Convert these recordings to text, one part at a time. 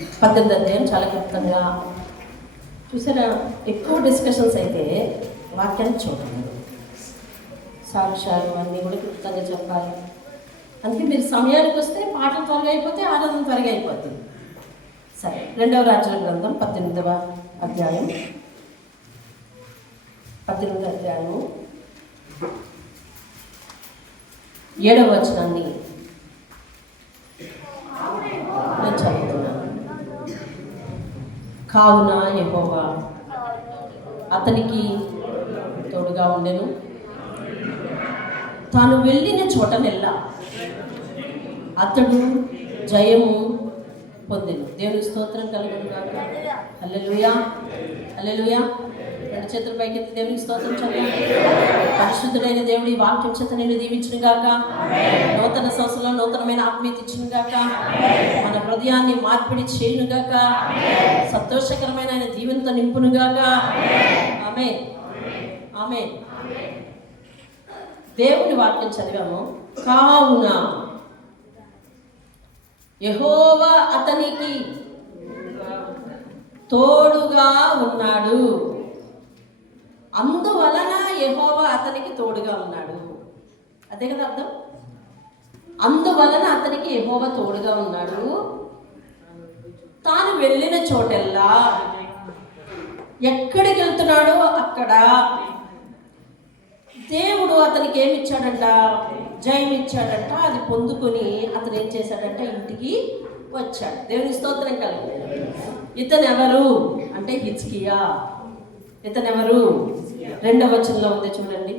18వ అధ్యాయం చాలా క్లుప్తంగా చూసారా. ఎక్కువ డిస్కషన్స్ అయితే వాక్యాన్ని చూడండి, సాక్ష్యాలు అన్నీ కూడా క్లుప్తంగా చెప్పాలి. అందుకే మీరు సమయానికి వస్తే పాటలు త్వరగా అయిపోతే ఆరాధన త్వరగా అయిపోతుంది. సరే, 2వ రాజుల గ్రంథం 18వ అధ్యాయం 7వ వచనాన్ని నేను చదువుతున్నాను. కావున యెహోవా అతనికి తోడుగా ఉండెను, తాను వెళ్ళిన చోటనెల్లా అతడు జయము పొందెను. దేవుని స్తోత్రం కలుగును గాక. హల్లెలూయా, హల్లెలూయా. 2 చేతుల పైకెత్తి దేవునికి స్తోత్రం చెప్పండి. పరిశుద్ధుడైన దేవుడి వాక్యం చేత నేను దీవించును గాక. నూతన సంవత్సరంలో నూతనమైన ఆత్మీయత ఇచ్చును గాక. మన హృదయాన్ని మార్పిడి చేయును గాక. సంతోషకరమైన ఆయన దీవెనతో నింపును గాక. ఆమేన్, ఆమేన్. దేవుని వాక్యం చదివాము. కావున యెహోవా అతనికి తోడుగా ఉన్నాడు, అందువలన యెహోవా అతనికి తోడుగా ఉన్నాడు. అదే కదా అర్థం. అందువలన అతనికి యెహోవా తోడుగా ఉన్నాడు, తాను వెళ్ళిన చోటెల్లా, ఎక్కడికి వెళ్తున్నాడో అక్కడ దేవుడు అతనికి ఏమి ఇచ్చాడంట? జయం ఇచ్చాడంట. అది పొందుకొని అతను ఏం చేశాడంట? ఇంటికి వచ్చాడు. దేవుని స్తోత్రం కలిగి. ఇతను ఎవరు అంటే హిజ్కియా. ఇతను ఎవరు? 2వ వచనంలో ఉంది చూడండి.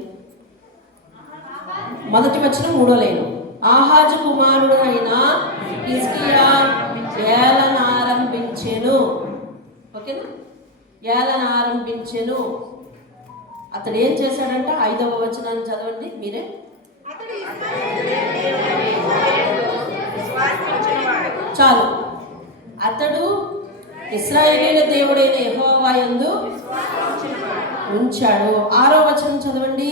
1వ వచనం 3వ లైను. ఆహాజు కుమారుడు అయిన హిజ్కియా ఏలనారంభించెను. ఓకేనా? ఏలనారంభించెను. అతడు ఏం చేశాడంట? 5వ వచనాన్ని చదవండి మీరే. చాలు. అతడు ఇశ్రాయేలీయుల దేవుడైన యెహోవా యందు ఉంచాడు. 6వ వచనం చదవండి.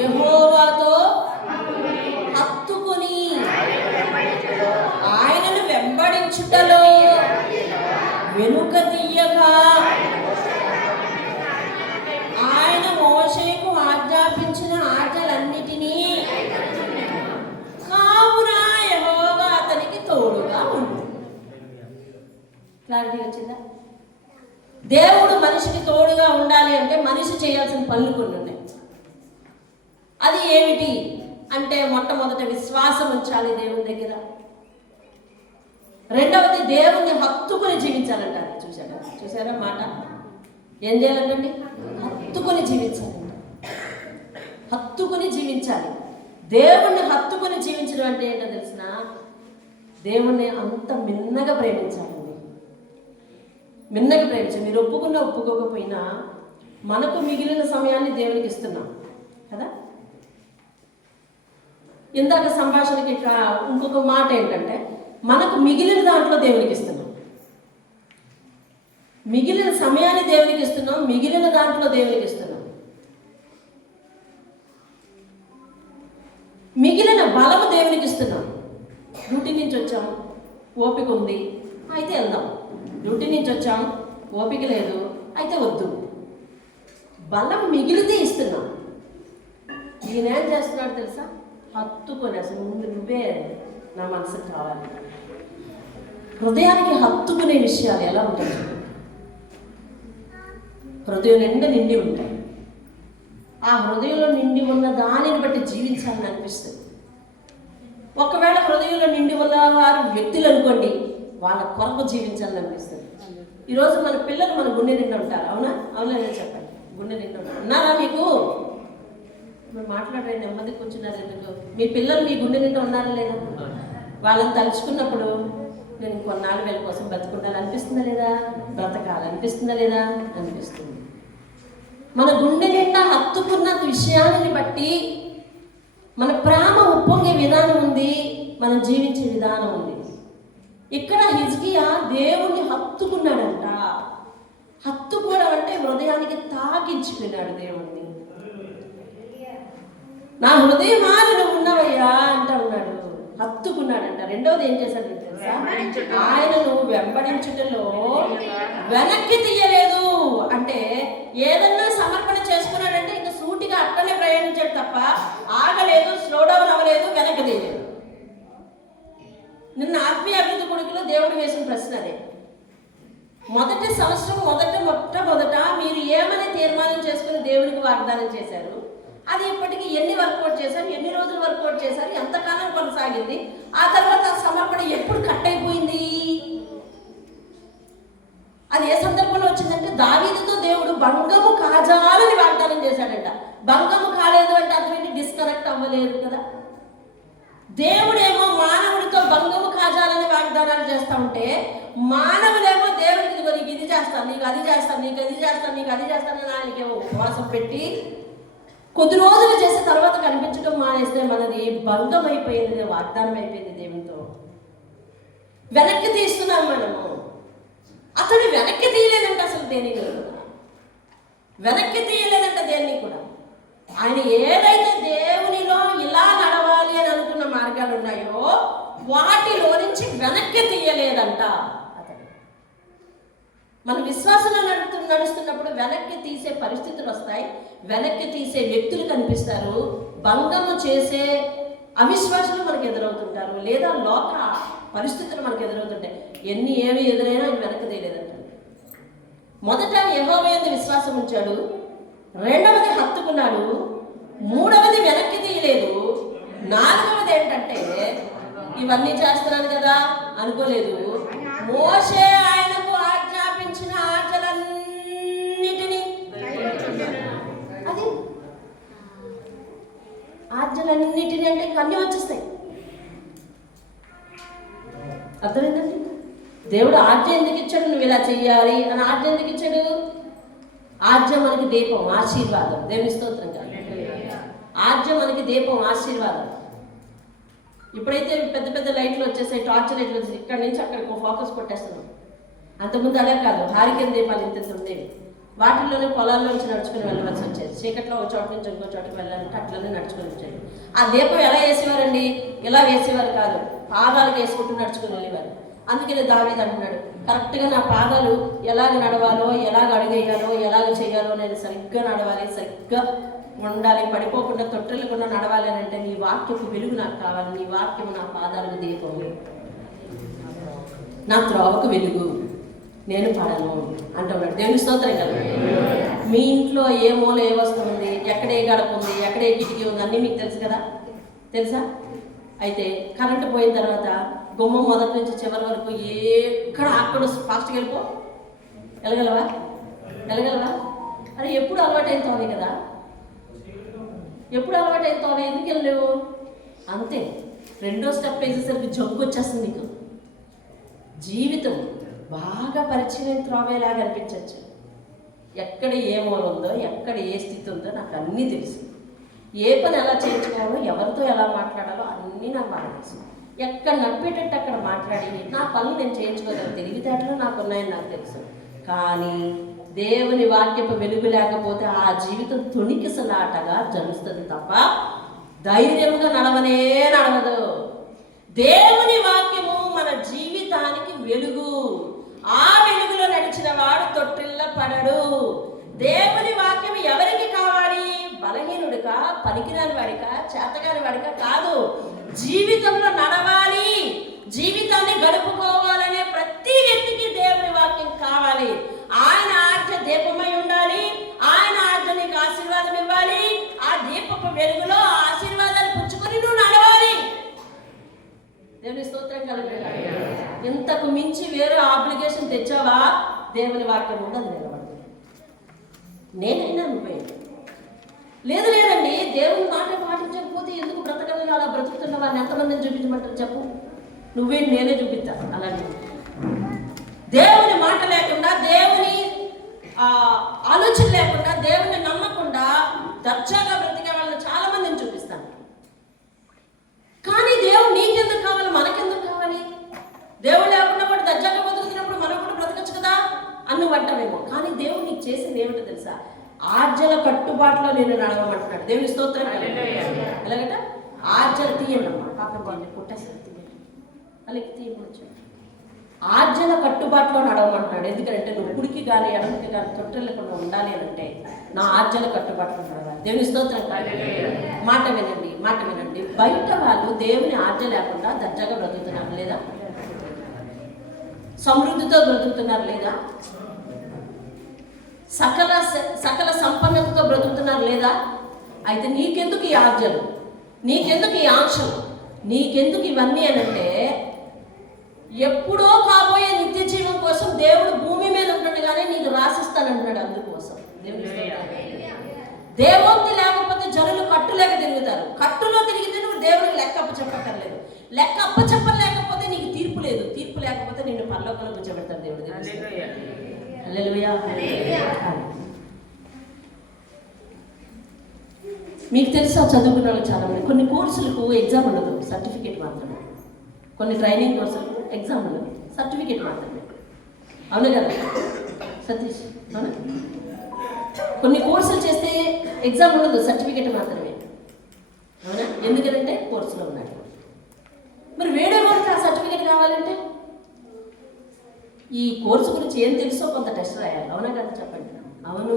యెహోవాతో హత్తుకుని ఆయనను వెంబడించుటలో వెనుక తీయగా ఆయన మోషేకు ఆజ్ఞాపించిన ఆజ్ఞలన్నిటినీ, కావున యెహోవా అతనికి తోడుగా ఉంది. క్లారిటీ వచ్చిందా? దేవుడు మనిషికి తోడుగా ఉండాలి అంటే మనిషి చేయాల్సిన పనులు కొన్ని ఉన్నాయి. అది ఏమిటి అంటే, మొట్టమొదట విశ్వాసం ఉంచాలి దేవుని దగ్గర. రెండవది దేవుణ్ణి హత్తుకుని జీవించాలంటారు. చూసారా మాట? ఏం చేయాలంటండి? హత్తుకుని జీవించాలంట. హత్తుకుని జీవించాలి. దేవుణ్ణి హత్తుకుని జీవించడం అంటే ఏంటో తెలిసిన? దేవుణ్ణి అంత మిన్నగా ప్రేమించాలండి. మిన్నగా ప్రేమించాలి. మీరు ఒప్పుకున్నా ఒప్పుకోకపోయినా మనకు మిగిలిన సమయాన్ని దేవునికి ఇస్తున్నాం కదా. ఇందాక సంభాషణకి ఇంకొక మాట ఏంటంటే, మనకు మిగిలిన దాంట్లో దేవునికి ఇస్తున్నాం. మిగిలిన సమయాన్ని దేవునికి ఇస్తున్నాం, మిగిలిన దాంట్లో దేవునికి ఇస్తున్నాం. మిగిలిన బలము దేవునికి ఇస్తున్నాం. డ్యూటీ నుంచి వచ్చాం, ఓపిక ఉంది, అయితే వెళ్దాం. డ్యూటీ నుంచి వచ్చాం, ఓపిక లేదు, అయితే వద్దు. బలం మిగిలితే ఇస్తున్నాం. ఈయన ఏం చేస్తున్నాడు తెలుసా? హత్తుకొని, అసలు ముందు నువ్వే నా మనసుకు కావాలి. హృదయానికి హత్తుకునే విషయాలు ఎలా ఉంటాయి? హృదయం నిండా నిండి ఉంటాయి. ఆ హృదయంలో నిండి ఉన్న దానిని బట్టి జీవించాలని అనిపిస్తుంది. ఒకవేళ హృదయంలో నిండి ఉన్న వారు వ్యక్తులు అనుకోండి, వాళ్ళ కొరకు జీవించాలని అనిపిస్తుంది. ఈరోజు మన పిల్లలు మన గుండె నిండా ఉంటారు. అవునా? అవునా? చెప్పండి. గుండె నిండా ఉంటారు. ఉన్నారా మీకు? మీరు మాట్లాడే నెమ్మది కూర్చున్నారు ఎందుకు? మీ పిల్లలు మీ గుండె నిండా ఉన్నారా లేదా? వాళ్ళని తలుచుకున్నప్పుడు నేను ఇంకొన్నాళ్ళు వీళ్ళ కోసం బ్రతుకుంటాను అనిపిస్తుందా లేదా? బ్రతకాలనిపిస్తుందా లేదా? అనిపిస్తుంది. మన గుండె నిండా హత్తుకున్న విషయాన్ని బట్టి మన ప్రేమ ఉప్పొంగే విధానం ఉంది, మనం జీవించే విధానం ఉంది. ఇక్కడ హిజ్కియా దేవుణ్ణి హత్తుకున్నాడంట. హత్తుకోవడం అంటే హృదయానికి తాకించుకున్నాడు దేవుణ్ణి. నా హృదయమా నువ్వు ఉన్నవయ్యా అంటా ఉన్నాడు. హత్తుకున్నాడంట. రెండవది ఏం చేశాడంటే తెలుసా, ఆయనను వెంబడించుటలో వెనక్కి తీయలేదు. అంటే ఏదన్నా సమర్పణ చేసుకున్నాడంటే ఇంకా సూటిగా అక్కడనే ప్రయాణించాడు తప్ప ఆగలేదు, స్లో డౌన్ అవ్వలేదు, వెనక్కి తీయలేదు. నిన్న ఆత్మీయ అభివృద్ధి కొడుకులో దేవుడు వేసిన ప్రశ్న అదే. మొదటి సంవత్సరం మొట్టమొదట మీరు ఏమని తీర్మానం చేసుకుని దేవునికి వాగ్దానం చేశారు, అది ఇప్పటికీ ఎన్ని వర్కౌట్ చేశారు, ఎన్ని రోజులు వర్కౌట్ చేశారు, ఎంతకాలం కొనసాగింది, ఆ తర్వాత ఆ సమర్పణ ఎప్పుడు కట్ అయిపోయింది? అది ఏ సందర్భంలో వచ్చిందంటే దావీదుతో దేవుడు భంగము కాజాలని వాగ్దానం చేశాడంట. భంగము కాలేదు అంటే అతనికి డిస్కనెక్ట్ అవ్వలేదు కదా. దేవుడేమో మానవుడితో భంగము కాజాలని వాగ్దానాలు చేస్తూ ఉంటే మానవులేమో దేవుడికి నీకు ఇది చేస్తాను, నీకు అది చేస్తాను, నీకు అది చేస్తాను, నీకు అది చేస్తానని ఆయనకేమో ఉపవాసం పెట్టి కొద్ది రోజులు చేసిన తర్వాత కనిపించడం మానేస్తే మనది భంగం అయిపోయింది, వాగ్దానం అయిపోయింది దేవునితో. వెనక్కి తీస్తున్నాం మనము. అతడు వెనక్కి తీయలేదంట, అసలు దేన్ని కూడా వెనక్కి తీయలేదంట, దేన్ని కూడా. ఆయన ఏదైతే దేవునిలో ఇలా నడవాలి అని అనుకున్న మార్గాలు ఉన్నాయో వాటిలో నుంచి వెనక్కి తీయలేదంట అతడు. మన విశ్వాసంలో నడుస్తున్నప్పుడు వెనక్కి తీసే పరిస్థితులు వస్తాయి, వెనక్కి తీసే వ్యక్తులు కనిపిస్తారు, భంగము చేసే అవిశ్వాసులు మనకు ఎదురవుతుంటారు, లేదా లోక పరిస్థితులు మనకు ఎదురవుతుంటాయి. ఏమి ఎదురైనా ఆయన వెనక్కి తీయలేదంట. మొదట యెహోవా యందు విశ్వాసం ఉంచాడు, రెండవది హత్తుకున్నాడు, మూడవది వెనక్కి తీయలేదు, నాలుగవది ఏంటంటే ఇవన్నీ చేస్తున్నాను కదా అనుకోలేదు. మోషే ఆయనకు ఆజ్ఞాపించిన ఆజ్ఞలన్నిటినీ, అది ఆజ్ఞలన్నిటినీ అంటే అన్నీ వచ్చేస్తాయి. అర్థమైందండి? దేవుడు ఆజ్ఞ ఎందుకు ఇచ్చాడు, నువ్వు ఇలా చెయ్యాలి అని ఆజ్ఞ ఎందుకు ఇచ్చాడు? ఆజ్ఞ మనకి దీపం, ఆశీర్వాదం. దేవుని స్తోత్రం కాదు, ఆజ్ఞ మనకి దీపం, ఆశీర్వాదం. ఇప్పుడైతే పెద్ద పెద్ద లైట్లు వచ్చేసాయి, టార్చ్ లైట్లు వచ్చేసి ఇక్కడ నుంచి అక్కడికి ఫోకస్ కొట్టేస్తున్నాం. అంతకుముందు అలా కాదు, హారికేన్ దీపాలు ఇంత ఉండేవి. వాటిల్లోనే పొలాల్లోంచి నడుచుకుని వెళ్ళవలసి వచ్చేది. చీకట్లో ఒక చోట నుంచి ఇంకో చోటుకి వెళ్ళాలంటే అట్లనే నడుచుకుని వచ్చేది. ఆ దీపం ఎలా వేసేవారండి? ఇలా వేసేవారు కాదు, పాదాలకు వేసుకుంటూ నడుచుకుని వెళ్ళేవారు. అందుకని దావీదు అంటున్నాడు, కరెక్ట్గా నా పాదాలు ఎలాగ నడవాలో, ఎలాగ అడుగేయాలో, ఎలాగ చేయాలో నేను సరిగ్గా నడవాలి, సరిగ్గా ఉండాలి, పడిపోకుండా తొట్టెళ్ళకుండా నడవాలి అని అంటే నీ వాక్యపు వెలుగు నాకు కావాలి, నీ వాక్యము నా పాదాలకు దీపము, నా త్రోవకు వెలుగు, నేను పడను అంటున్నాడు. దేవుని స్తోత్రం కదా. మీ ఇంట్లో ఏ మూల ఏ వస్తువు ఉంది, ఎక్కడ ఏ గడప ఉంది, ఎక్కడ ఏ కిటికీ ఉంది, అన్నీ మీకు తెలుసు కదా, తెలుసా? అయితే కరెంటు పోయిన తర్వాత గుమ్మం మొదటి నుంచి చివరి వరకు అక్కడ ఫాస్ట్గా వెళ్ళిపో, వెళ్ళగలవా? అరే ఎప్పుడు అలవాటైతోనే కదా, ఎప్పుడు అలవాటైతోనే, ఎందుకు వెళ్ళలేవు? అంతే. రెండో స్టెప్ వేసేసరికి జబ్బు వచ్చేస్తుంది నీకు. జీవితం బాగా పరిచయం త్రోవేలాగా అనిపించవచ్చు. ఎక్కడ ఏ మూల ఉందో, ఎక్కడ ఏ స్థితి ఉందో నాకు అన్నీ తెలుసు. ఏ పని ఎలా చేయించుకోవాలో, ఎవరితో ఎలా మాట్లాడాలో అన్నీ నాకు బాగా తెలుసు. ఎక్కడ నడిపేటట్టు అక్కడ మాట్లాడి నా పనులు నేను చేయించుకోగలను, తెలివితేటలు నాకు ఉన్నాయని నాకు తెలుసు. కానీ దేవుని వాక్యపు వెలుగు లేకపోతే ఆ జీవితం తొణికిసలాటగా జరుగుతుంది తప్ప ధైర్యంగా నడవదు. దేవుని వాక్యము మన జీవితానికి వెలుగు. ఆ వెలుగులో నడిచిన వాడు తొట్టిల్ల పడడు. దేవుని వాక్యం ఎవరికి కావాలి? బలహీనుడికా, పనికిరాని వాడికా, చేతగాని వాడికా కాదు. జీవితంలో నడవాలి, జీవితాన్ని గడుపుకోవాలనే ప్రతి వ్యక్తికి దేవుని వాక్యం కావాలి. ఆయన ఆజ్ఞ దీపమై ఉండాలి, ఆయన ఆజ్ఞ నీకు ఆశీర్వాదం ఇవ్వాలి. ఆ దీపపు వెలుగులో ఆ ఆశీర్వాదాలు పుచ్చుకొని నువ్వు నడవాలి. దేవుని స్తోత్రం కలుగుతుంది. ఇంతకు మించి వేరే ఆబ్లిగేషన్ తెచ్చావా, దేవుని వాక్యం ఉండదు, నిలబడదు. నేనైనా నువ్వే లేదండి. దేవుని మాట పాటించకపోతే ఎందుకు బ్రతకలని అలా బ్రతుకుతున్న వాడిని ఎంతమందిని చూపించమంటారు చెప్పు? నువ్వే, నేనే చూపిస్తాను. అలాంటి దేవుని మాట లేకుండా, దేవుని ఆలోచన లేకుండా, దేవుని నమ్మకుండా దర్జాగా బ్రతికే వాళ్ళని చాలా మందిని చూపిస్తాను. కానీ దేవుడు నీకెందుకు కావాలి, మనకెందుకు కావాలి? దేవుడు లేకుండా వాడు దర్జాగా బతుకుతున్నప్పుడు మనం కూడా బ్రతకచ్చు కదా అన్ను అంటామేమో. కానీ దేవుడు నీకు చేసింది ఏమిటో తెలుసా? ఆజ్ఞల కట్టుబాటులో నేను నడవమంటున్నాడు. దేవుని స్తోత్రం. ఎలాగట? ఆజ్ఞలు తీయండి అమ్మా, పాపం తీయండి, కొట్టేసారి తీయండి, అలాగే తీయవచ్చు. ఆజ్ఞల కట్టుబాటులో నడవమంటున్నాడు. ఎందుకంటే నువ్వు కుడికి కానీ ఎడమకి కానీ తొట్టెళ్ళకుండా ఉండాలి అని అంటే నా ఆజ్ఞల కట్టుబాటులో నడవాలి. దేవుని స్తోత్రం. మాట వినండి, మాట వినండి. బయట వాళ్ళు దేవుని ఆజ్ఞ లేకుండా దర్జాగా బ్రతుకుతున్నారు లేదా? సమృద్ధితో బ్రతుకుతున్నారు లేదా? సకల సంపన్నతతో బ్రతుకుతున్నారు లేదా? అయితే నీకెందుకు ఈ ఆజ్ఞలు, నీకెందుకు ఈ ఆంక్షలు, నీకెందుకు ఇవన్నీ అని అంటే ఎప్పుడో కాబోయే నిత్య జీవం కోసం దేవుడు భూమి మీద ఉంటుండగానే నీకు రాసిస్తానంటున్నాడు. అందుకోసం దేవుని లేకపోతే జనులు కట్టులేక తిరుగుతారు. కట్టులో తిరిగితే నువ్వు దేవుడికి లెక్క అప్పచెప్పక్కర్లేదు. లెక్క అప్పచెప్పలేకపోతే నీకు తీర్పు లేదు. తీర్పు లేకపోతే నిన్ను పరలోకంలో కూర్చోబెడతాడు దేవుడు. హల్లెలూయా. మీకు తెలుసా, చదువుకున్న వాళ్ళు చాలా మంది కొన్ని కోర్సులకు ఎగ్జామ్ ఉండదు, సర్టిఫికేట్ మాత్రమే. కొన్ని ట్రైనింగ్ కోర్సులకు ఎగ్జామ్ ఉండదు, సర్టిఫికేట్ మాత్రమే. అవును కదా సతీష్? అవునా? కొన్ని కోర్సులు చేస్తే ఎగ్జామ్ ఉండదు, సర్టిఫికేట్ మాత్రమే. అవునా? ఎందుకంటే కోర్సులో ఉన్నాయి. మరి వేరే వాళ్ళకి ఆ సర్టిఫికేట్ కావాలంటే ఈ కోర్సు గురించి ఏం తెలుసో కొంత టెస్ట్ రాయాలి. అవునా కదా? చెప్పండి. అవును.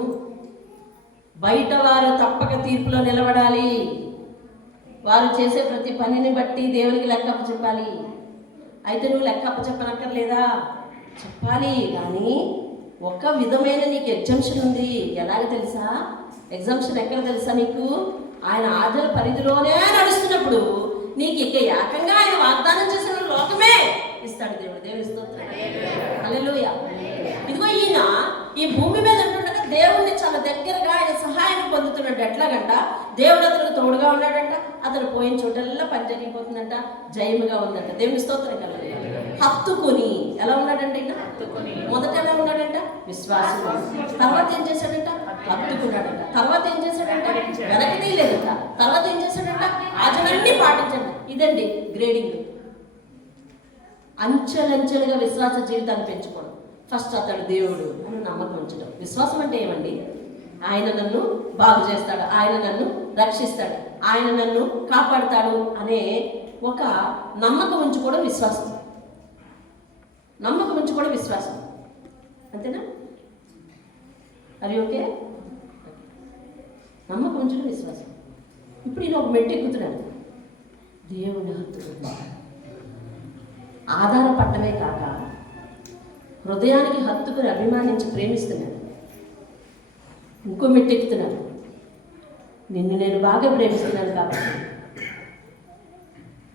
బయట వారు తప్పక తీర్పులో నిలబడాలి. వారు చేసే ప్రతి పనిని బట్టి దేవునికి లెక్క చెప్పాలి. అయితే నువ్వు లెక్క చెప్పనక్కర్లేదా? చెప్పాలి. కానీ ఒక విధమైన నీకు ఎగ్జంప్షన్ ఉంది. ఎలాగ తెలుసా? ఎగ్జంప్షన్ ఎక్కడ తెలుసా నీకు? ఆయన ఆజ్ఞల పరిధిలోనే నడుస్తున్నప్పుడు నీకు ఇక ఏకంగా ఆయన వాగ్దానం చేసిన లోకమే ఇస్తాడు దేవుడు. దేవుని స్తోత్రం. హల్లెలూయా. ఇదిగో ఈయన ఈ భూమి మీద ఉంటుండగా దేవుణ్ణి చాలా దగ్గరగా ఆయన సహాయాన్ని పొందుతున్నాడు. ఎట్లాగంట? దేవుడు అతనికి తోడుగా ఉన్నాడంట. అతను పోయిన చోటల్లా పని జరిగిపోతుందంట, జయముగా ఉందంట. దేవుని స్తోత్రం కలదు. హత్తుకొని ఎలా ఉన్నాడంట? ఈయన మొదట ఎలా ఉన్నాడంట? విశ్వాసం. తర్వాత ఏం చేశాడంట? హత్తుకున్నాడంట. తర్వాత ఏం చేశాడంట? వెనక్కి తీయలేదంట. తర్వాత ఏం చేశాడంట? ఆచరణని పాటించండి. ఇదండి గ్రేడింగ్. అంచెలంచెలుగా విశ్వాస జీవితాన్ని పెంచుకోవడం. ఫస్ట్ అతడు దేవుడు అని నమ్మకం ఉంచడం. విశ్వాసం అంటే ఏమండి? ఆయన నన్ను బాగు చేస్తాడు, ఆయన నన్ను రక్షిస్తాడు, ఆయన నన్ను కాపాడుతాడు అనే ఒక నమ్మకం ఉంచుకోవడం విశ్వాసం. నమ్మకం ఉంచుకోవడం విశ్వాసం. అంతేనా? అది ఓకే? నమ్మకం ఉంచడం విశ్వాసం. ఇప్పుడు నేను ఒక మెట్టు ఎక్కుతున్నాను. దేవుని హత్తుకుంటా ఆధారపడటమే కాక హృదయానికి హత్తుకుని అభిమానించి ప్రేమిస్తున్నాను. ఇంకో మెట్టు ఎక్కుతున్నాను. నిన్ను నేను బాగా ప్రేమిస్తున్నాను కాబట్టి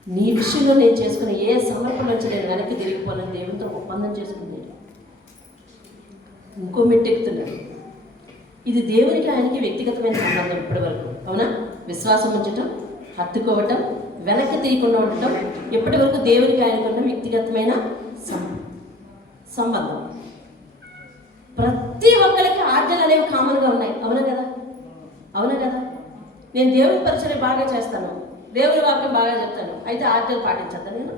నీ విషయంలో నేను చేసుకున్న ఏ సమర్పణ నుంచి నేను వెనక్కి తిరిగిపోవాలని దేవునితో ఒప్పందం చేసుకున్నాను. ఇంకో మెట్టు ఎక్కుతున్నాను. ఇది దేవునికి ఆయనకి వ్యక్తిగతమైన సంబంధం ఇప్పటి వరకు. అవునా? విశ్వాసం ఉంచటం, హత్తుకోవటం, వెనక్కి తీయకుండా ఉండటం ఇప్పటి వరకు దేవునికి ఆయనకున్న వ్యక్తిగతమైన సంబంధం. ప్రతి ఒక్కరికి ఆజ్ఞలు అనేవి కామన్గా ఉన్నాయి. అవునా కదా? అవునా కదా? నేను దేవుని పరిచయం బాగా చేస్తాను, దేవుని వాక్యం బాగా చెప్తాను, అయితే ఆజ్ఞలు పాటించద్దా? నేను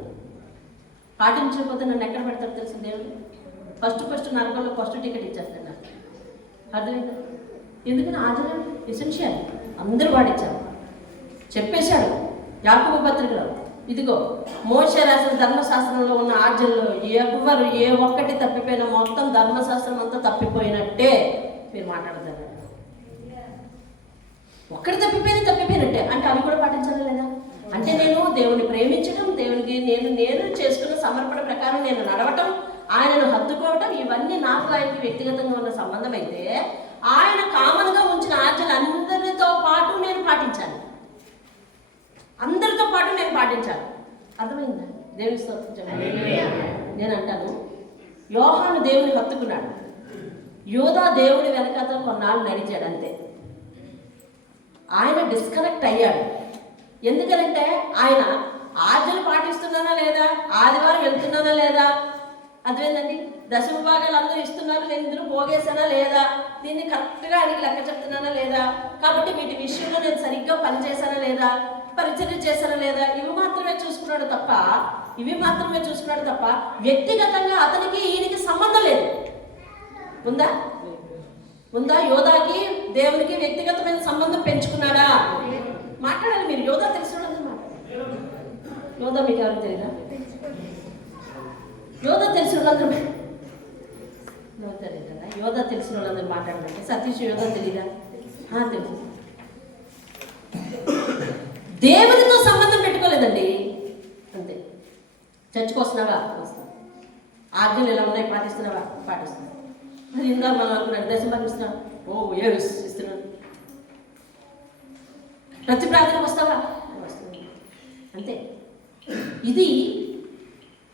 పాటించకపోతే నన్ను ఎక్కడ పెడతాడు తెలుసు దేవుడు? ఫస్ట్ నరకంలో ఫస్ట్ టికెట్ ఇచ్చేస్తాను నాకు. అర్థమైందా? ఎందుకని ఆజ్ఞలు ఎసెన్షియల్. అందరూ పాటించారు. చెప్పేశాడు యాకోబు పత్రికలో, ఇదిగో మోషే రాసిన ధర్మశాస్త్రంలో ఉన్న ఆజ్ఞల్లో ఎవరు ఏ ఒక్కటి తప్పిపోయినా మొత్తం ధర్మశాస్త్రం అంతా తప్పిపోయినట్టే. మీరు మాట్లాడతారు, ఒక్కటి తప్పిపోయినట్టే అంటే అవి కూడా పాటించాలి లేదా? అంటే నేను దేవుని ప్రేమించడం, దేవునికి నేను చేసుకున్న సమర్పణ ప్రకారం నేను నడవటం, ఆయనను హత్తుకోవటం, ఇవన్నీ నాకు ఆయనకి వ్యక్తిగతంగా ఉన్న సంబంధం అయితే ఆయన కామన్గా ఉంచిన ఆజ్ఞలు అందరితో పాటు నేను పాటించాలి. అందరితో పాటు నేను పాటించాలి. అర్థమైందా? దేవుని స్తోత్రం. నేను అంటాను, యోహాను దేవుని హత్తుకున్నాడు, యోధా దేవుడి వెనకాల కొన్నాళ్ళు నడిచాడు, అంతే. ఆయన డిస్కనెక్ట్ అయ్యాడు. ఎందుకనంటే ఆయన ఆజ్ఞలు పాటిస్తున్నానా లేదా, ఆదివారం వెళ్తున్నానా లేదా, అదేంటండి దశమ భాగాలు అందరూ ఇస్తున్నారు, నేను ఇందులో పోగేసానా లేదా, దీన్ని కరెక్ట్గా ఆయనకి లెక్క చెప్తున్నానా లేదా, కాబట్టి వీటి విషయంలో నేను సరిగ్గా పనిచేశానా లేదా, పరిచర్య చేశానా లేదా, ఇవి మాత్రమే చూసుకున్నాడు తప్ప వ్యక్తిగతంగా అతనికి ఈయనకి సంబంధం లేదు. ఉందా? యోధాకి దేవునికి వ్యక్తిగతమైన సంబంధం పెంచుకున్నాడా? మాట్లాడాలి మీరు. యోధా తెలుసుకున్నది మాట యోధ మీకు ఎవరికి తెలియదా? యోధ తెలిసిన వాళ్ళందరూ తెలియదు కదా. యోధ తెలిసిన వాళ్ళందరూ మాట్లాడండి. సతీష్ యోధ తెలీదా? తెలుసు. దేవునితో సంబంధం పెట్టుకోలేదండి, అంతే. చర్చకు వస్తున్నావా? వస్తాను. ఆజ్ఞలు ఎలా ఉన్నాయి? పాటిస్తున్నావా? పాటిస్తున్నావు. మరి ఇంకా మనం అనుకున్నాడు దశ పాటిస్తున్నావు. ఇస్తున్నాను. ప్రతి ప్రార్థనకు వస్తావా? వస్తుంది, అంతే. ఇది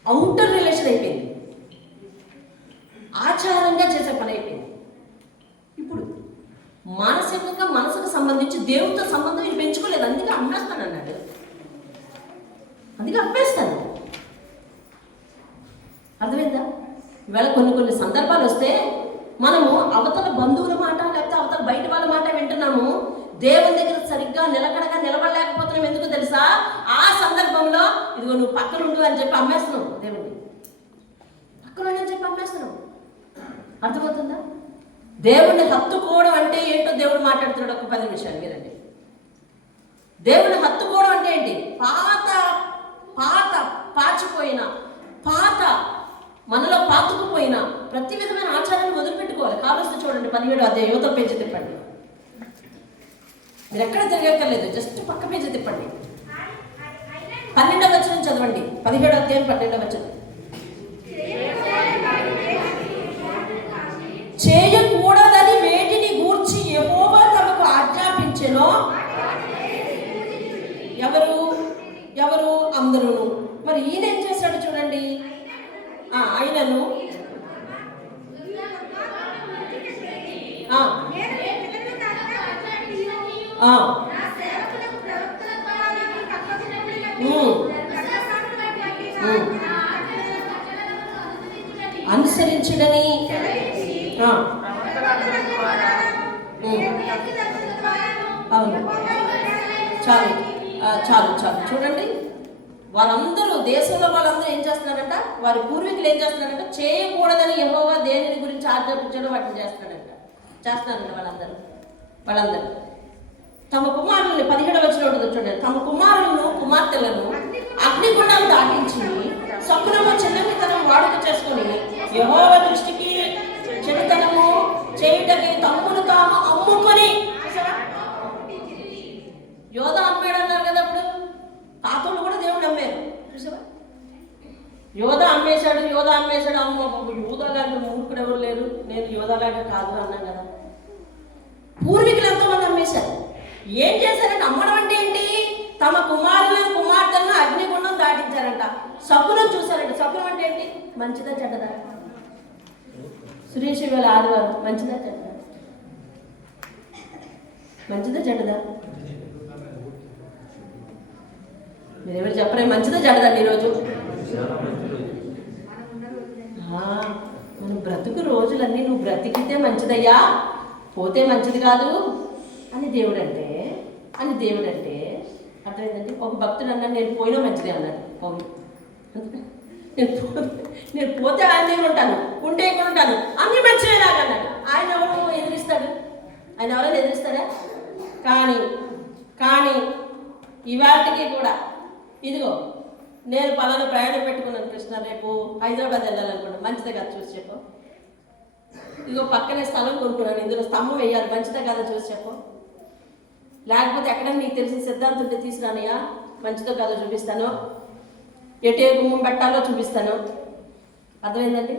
అవుటర్ రిలేషన్ అయిపోయింది, ఆచారంగా చేసే పని అయిపోయింది. ఇప్పుడు మానసికంగా మనసుకు సంబంధించి దేవుడితో సంబంధం ఇది పెంచుకోలేదు, అందుకే అమ్మేస్తాను అన్నాడు. అందుకే అమ్మేస్తాను. అర్థమైందా? ఇవాళ కొన్ని సందర్భాలు వస్తే మనము అవతల బంధువుల మాట లేకపోతే అవతల బయట వాళ్ళ మాట వింటున్నాము, దేవుని దగ్గర సరిగ్గా నిలకడగా నిలబడలేకపోతున్నాం. ఎందుకు తెలుసా? ఆ సందర్భంలో ఇదిగో నువ్వు పక్కన ఉండు అని చెప్పి అమ్మేస్తున్నావు. దేవుడిని పక్కన అని చెప్పి అమ్మేస్తున్నావు. అర్థమవుతుందా? దేవుణ్ణి హత్తుకోవడం అంటే ఏంటో దేవుడు మాట్లాడుతున్నాడు. ఒక 10 నిమిషాలు మీరండి. దేవుని హత్తుకోవడం అంటే ఏంటి? పాచిపోయిన మనలో పాతుకుపోయిన ప్రతి విధమైన ఆచారాన్ని వదిలిపెట్టుకోవాలి. కావలసి చూడండి 17వ అధ్యాయం యువత పేజీ తిప్పండి. మీరు ఎక్కడ తిరగక్కర్లేదు, జస్ట్ పక్క పేజీ తిప్పండి. 12వ వచనం చదవండి. 17వ అధ్యాయం 12వ వచనం. చేయకూడదని వేటిని గూర్చి యెహోవా తమకు ఆజ్ఞాపించెనో ఎవరు అందరూ. మరి ఈయన ఏం చేశాడు చూడండి. ఆయనను అనుసరించుడని అవును. చాలు చూడండి. వారందరూ దేశంలో వాళ్ళందరూ ఏం చేస్తున్నారంట? వారి పూర్వీకులు ఏం చేస్తున్నారంట? చేయకూడదని యెహోవా దేనిని గురించి ఆజ్ఞాపించాడో వాటిని చేస్తున్నారంట. వాళ్ళందరూ తమ కుమారుల్ని 17వ వచనం ఉంటుంది చూడండి. తమ కుమారులను కుమార్తెలను అగ్నిగుండం దాటించి సకునము చిన్నతనం వాడుక చేసుకుని యెహోవా దృష్టికి చెడుతనము చేయుటకి తమ్మును తాము అమ్ముకొని. యోధ అమ్మాడు అన్నారు కదా. అప్పుడు తాతోళ్ళు కూడా దేవుడు అమ్మారు, చూసావా? యోధ అమ్మేశాడు. అమ్మ యోధ లాంటి మూర్ఖుడు ఎవరు లేరు, నేను యోధ లాంటి కాదు అన్నాం కదా. పూర్వీకులు ఎంతోమంది అమ్మేశారు. ఏం చేశారంటే, అమ్మడం అంటే ఏంటి? తమ కుమారులను కుమార్తెలను అగ్నిగుండం దాటించారంట. శకునం చూశారంట. శకునం అంటే ఏంటి? మంచిదా చెడ్డదా? సురేష్ ఇవాళ ఆదివారం మంచిదా చెడ్డదా? మంచిదా చెడ్డదా? మీరు ఎవరు చెప్పరే మంచిదా చెడ్డదండి? ఈరోజు మన బ్రతుకు రోజులన్నీ నువ్వు బ్రతికితే మంచిదయ్యా, పోతే మంచిది కాదు అని దేవుడు అంటే అర్థమైందండి. ఒక భక్తుడు అన్నాడు, నేను పోయినా మంచిదే అన్నాడు. నేను పోతే ఆయన దగ్గర ఉంటాను, ఉంటే ఇక్కడ ఉంటాను, అన్ని మంచిదేలాగన్నాడు. ఆయన ఎవరైనా ఎదిరిస్తాడా? కానీ ఇవాటికి కూడా ఇదిగో నేను పలానా ప్రయాణం పెట్టుకున్నాను కృష్ణ, రేపు హైదరాబాద్ వెళ్ళాలనుకున్నాను, మంచిదే కదా చూసి చెప్పు. ఇదిగో పక్కనే స్థలం కొనుక్కున్నాను, ఇందులో స్తంభం వేయాలి, మంచిదే కదా చూసి చెప్పు. లేకపోతే ఎక్కడైనా నీకు తెలిసిన సిద్ధాంతం ఉంటే తీసుకురానయ్యా, మంచిదో కాదో చూపిస్తాను, ఎటే గుమ్మం పెట్టాలో చూపిస్తాను. అర్థమైందండి?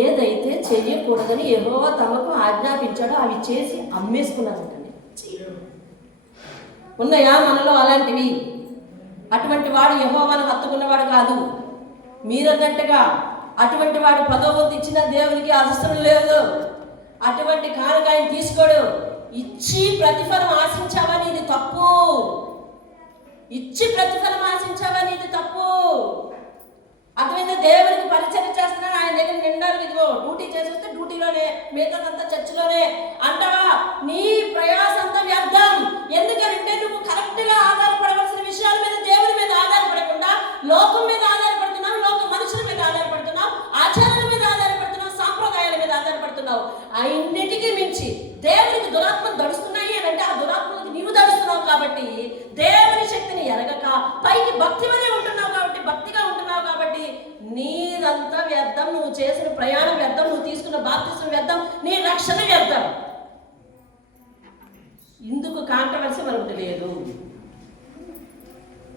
ఏదైతే చెయ్యకూడదని యెహోవా తమకు ఆజ్ఞాపించాడో అవి చేసి అమ్మేసుకున్నారంటండి. ఉన్నాయా మనలో అలాంటివి? అటువంటి వాడు యెహోవాను హత్తుకున్నవాడు కాదు. మీరన్నట్టుగా అటువంటి వాడు 10వ వంతు ఇచ్చిన దేవునికి అవసరం లేదు. అటువంటి కానుకాయని తీసుకోడు. ఇచ్చి ప్రతిఫలం ఆశించావా నీది తప్పు. అర్థమైందా? దేవునికి పరిచయం చేస్తున్నాను, ఆయన దగ్గర నిండాలి. ఇదిగో డ్యూటీ చేసేస్తే డ్యూటీలోనే, మిగతాదంతా చర్చిలోనే అంటావా? నీ ప్రయాసంతా వ్యర్థం. ఎందుకంటే నువ్వు కరెక్ట్గా ఆధారపడవలసిన విషయాల మీద, దేవుని మీద ఆధారపడకుండా లోకం మీద ఆధారపడుతున్నావు, మనుషుల మీద ఆధారపడుతున్నావు, ఆచారాల మీద ఆధారపడుతున్నావు, సాంప్రదాయాల మీద ఆధారపడుతున్నావు. అన్నిటికీ మించి దేవునికి దురాత్మలు దడుస్తున్నాయి అని అంటే ఆ దురాత్మలకు నీవు తడుస్తున్నావు కాబట్టి, దేవుని శక్తిని ఎరగక పైకి భక్తి వలె ఉంటున్నావు కాబట్టి, భక్తిగా ఉంటున్నావు కాబట్టి నీదంతా వ్యర్థం. నువ్వు చేసిన ప్రయాణం వ్యర్థం, నువ్వు తీసుకున్న బాప్తిసం వ్యర్థం, నీ రక్షణ వ్యర్థం. ఇందుకు కాంట్రవర్సీ మరొకటి లేదు.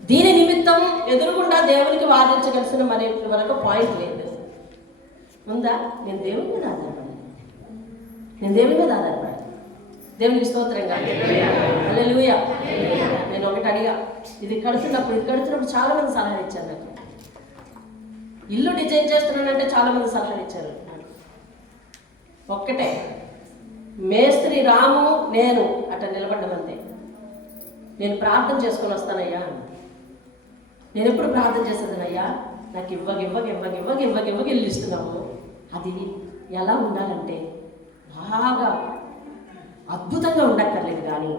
దీని నిమిత్తం ఎదురుగుండా దేవునికి వాదించగలిసిన మరొక పాయింట్ లేదు. ఉందా? నేను దేవుని మీద ఆధారపడాలి, నేను దేవుని మీద ఆధారపడాలి. దేవునికి స్తోత్రంగా. హల్లెలూయా. నేను ఒకటి అడిగా, ఇది కడుతున్నప్పుడు చాలా మంది సలహా ఇచ్చారు నాకు. ఇల్లు డిజైన్ చేస్తున్నానంటే చాలా మంది సలహా ఇచ్చారు. ఒక్కటే, మేస్త్రి రాము నేను అట్లా నిలబడ్డమంతే. నేను ప్రార్థన చేసుకొని వస్తానయ్యా. నేను ఎప్పుడు ప్రార్థన చేసేదనయ్యా, నాకు ఇవ్వగ ఇల్లు ఇస్తున్నాము. అది ఎలా ఉండాలంటే బాగా అద్భుతంగా ఉండక్కర్లేదు, కానీ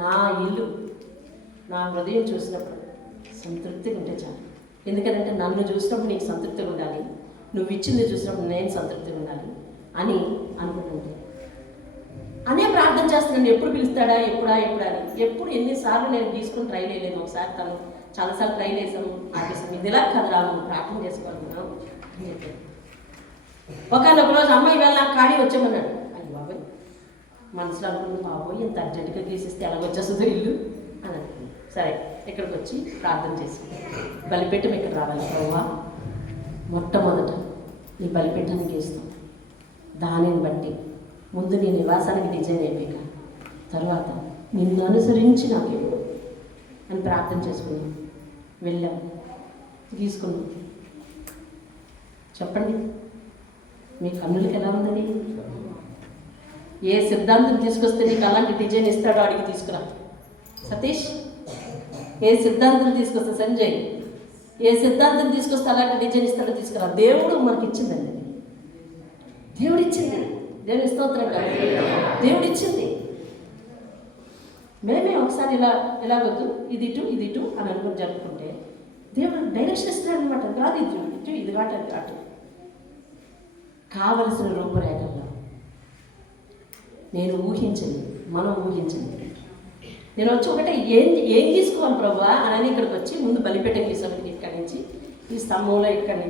నా ఇల్లు నా హృదయం చూసినప్పుడు సంతృప్తిగా ఉంటే చాలు. ఎందుకంటే నన్ను చూసినప్పుడు నీకు సంతృప్తిగా ఉండాలి, నువ్వు ఇచ్చింది చూసినప్పుడు నేను సంతృప్తిగా ఉండాలి అని అనుకుంటుంటే అనే ప్రార్థన చేస్తున్నాను. ఎప్పుడు పిలుస్తాడా, ఎప్పుడా అని. ఎప్పుడు ఎన్నిసార్లు నేను తీసుకుని ట్రై చేయలేదు. ఒకసారి తను చాలాసార్లు ట్రై చేసాము, ఆపేసాము. ఇదిలా కదరా నువ్వు ప్రార్థన చేసుకోవాలన్నావు అని చెప్పాను. ఒకనొక రోజు అమ్మాయి వేళ నాకు ఖాళీ వచ్చామన్నాడు. అయ్యి బాబోయ్, మనసులో అనుకున్నాను, బాబోయ్ ఇంత అర్జెంటుగా గీసిస్తే ఎలాగొచ్చేస్తుందో ఇల్లు అని అనుకున్నాను. సరే, ఇక్కడికి వచ్చి ప్రార్థన చేసి బలిపెట్టం ఇక్కడ రావాలి ప్రభువా, మొట్టమొదట నీ బలిపెట్టాన్ని గీస్తాం. దానిని బట్టి ముందు నీ నివాసానికి డిజైన్ అయిపోయాక తర్వాత నిన్ను అనుసరించి నాకు అని ప్రార్థన చేసుకుని వెళ్ళాం, గీసుకున్నాం. చెప్పండి, మీ కన్నులకి ఎలా ఉన్నది? ఏ సిద్ధాంతం తీసుకొస్తే నీకు అలాంటి డిజైన్ ఇస్తాడో అడిగి తీసుకురా. సతీష్, ఏ సిద్ధాంతం తీసుకొస్తే, సంజయ్ ఏ సిద్ధాంతం తీసుకొస్తే అలాంటి డిజైన్ ఇస్తాడో తీసుకురా. దేవుడు మనకి ఇచ్చిందండి, దేవుడు ఇచ్చింది. దేవుని స్తోత్రం. దేవుడు ఇచ్చింది. మేమే ఒకసారి ఇలా వద్దు, ఇది ఇటు అని అనుకుని జరుపుకుంటే దేవుడు డైరెక్షన్ ఇస్తున్నాడు అనమాట. కాదు ఇటు ఇది కాటు కావలసిన రూపురేఖల్లో నేను ఊహించింది, మనం ఊహించింది. నేను వచ్చి ఒకటే ఏం తీసుకోవాలి ప్రభు అని ఇక్కడికి వచ్చి ముందు బలిపెట్టం గీసానికి ఇక్కడి నుంచి ఈ స్తంభంలో ఇక్కడి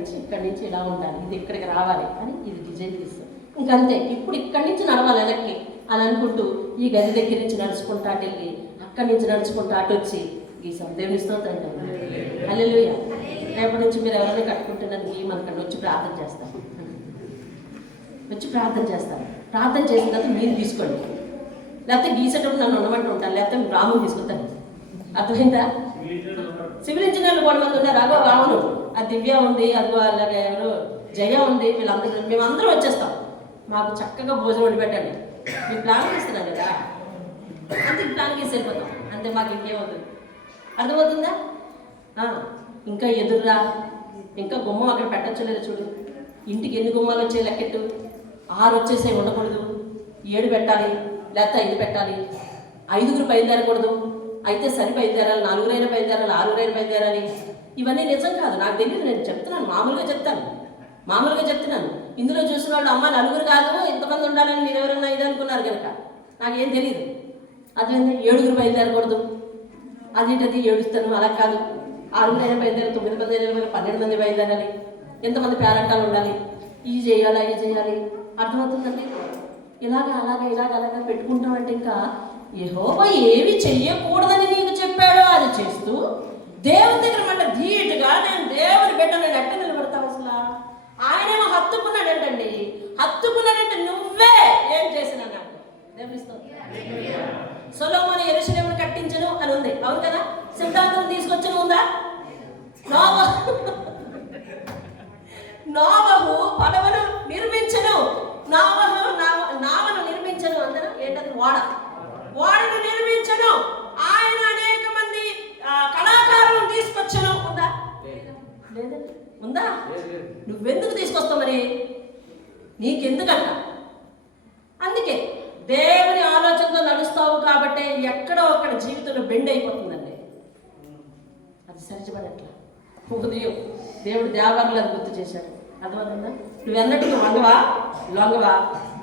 నుంచి ఇలా ఉండాలి, ఇది ఇక్కడికి రావాలి అని ఇది డిజైన్ తీస్తాను. ఇంకంతే, ఇప్పుడు ఇక్కడి నుంచి నడవాలి వెనక్కి అని అనుకుంటూ ఈ గది దగ్గర నుంచి నడుచుకుంటూ అటు వెళ్ళి అక్కడి నుంచి నడుచుకుంటూ అటు వచ్చి గీసాం. దేవుని స్తోత్రం. హల్లెలూయా. రేపటి నుంచి మీరు ఎవరైనా కట్టుకుంటున్నారు మనకంటే వచ్చి ప్రార్థన చేస్తారు, ప్రార్థన చేసిన తర్వాత మీరు తీసుకోండి. లేకపోతే గీసేటప్పుడు నన్ను ఉండమంటూ ఉంటాను, లేకపోతే రాముని తీసుకుంటాను. అర్థమైందా? సివిల్ ఇంజనీర్లు కూడా మంది ఉన్నారు. అగో రామును, ఆ దివ్య ఉంది, అదిగో అలాగే ఎవరు జయ ఉంది, మేమందరం వచ్చేస్తాం. మాకు చక్కగా భోజనం వండి పెట్టండి. మేము ప్లాన్ చేస్తున్నాం కదా, అంతే ప్లాన్ చేసి వెళ్ళిపోతాం అంతే. మాకు ఇంకేమవుతుంది? అర్థమవుతుందా? ఇంకా ఎదురురా, ఇంకా గుమ్మం అక్కడ పెట్టచ్చు లేదా చూడు. ఇంటికి ఎన్ని గుమ్మాలు వచ్చాయి లెక్కెట్టు. 6 వచ్చేసే ఉండకూడదు, 7 పెట్టాలి, లేకపోతే 5 పెట్టాలి. 5గురు బయలుదేరకూడదు, అయితే సరి బయలుదేరాలి. 4గురైనా బయలుదేరాలి, 6గురైనా బయలుదేరాలి. ఇవన్నీ నిజం కాదు, నాకు తెలియదు. నేను చెప్తున్నాను, మామూలుగా చెప్తున్నాను. ఇందులో చూసిన వాళ్ళు అమ్మ 4గురు కాదు ఇంతమంది ఉండాలని మీరు ఎవరైనా ఇది అనుకున్నారు కనుక నాకేం తెలియదు. అది 7గురు బయలుదేరకూడదు, అది ఏడుస్తాను. అలా కాదు, 6గురైనా బయలుదేరాలి, 9 మంది అయినా 12 మంది బయలుదేరాలి, ఎంతమంది పేరెంటాలు ఉండాలి, ఇది చేయాలి. అర్థమవుతుందండి? ఇలాగా పెట్టుకుంటామంటే ఇంకా యెహోవా ఏవి చెయ్యకూడదని నీకు చెప్పాడో అది చేస్తూ దేవుని దగ్గర మాట ధీటుగా నేను దేవుని బిడ్డ నేను ఎట్ట నిలబడతావు? అసలు ఆయనేమో హత్తుకున్నాడంటే నువ్వే ఏం చేసినా నాకు దేవునిస్తుంది. సొలొమోను యెరూషలేమును కట్టించను అని ఉంది, అవును కదా? సిద్ధాంతం తీసుకొచ్చను ఉందా? నోవహు పడవను నిర్మించను, నావను నిర్మించను. అందరూ ఏంటది? ఓడను నిర్మించను. ఆయన అనేక మంది కళాకారులను తీసుకొచ్చను. ఉందా? లేదండి. ఉందా? నువ్వెందుకు తీసుకొస్తావు మరి? నీకెందుకంట? అందుకే దేవుని ఆలోచనతో నడుస్తావు కాబట్టి ఎక్కడో అక్కడ జీవితంలో బెండ్ అయిపోతుందండి. అది సరిచబడట్లా. ఉదయం దేవుడు దేవాలయాలు గుర్తు చేశాడు. అర్థమవుతుందా? నువ్వెన్నట్టుగా వంగవా లొంగవా,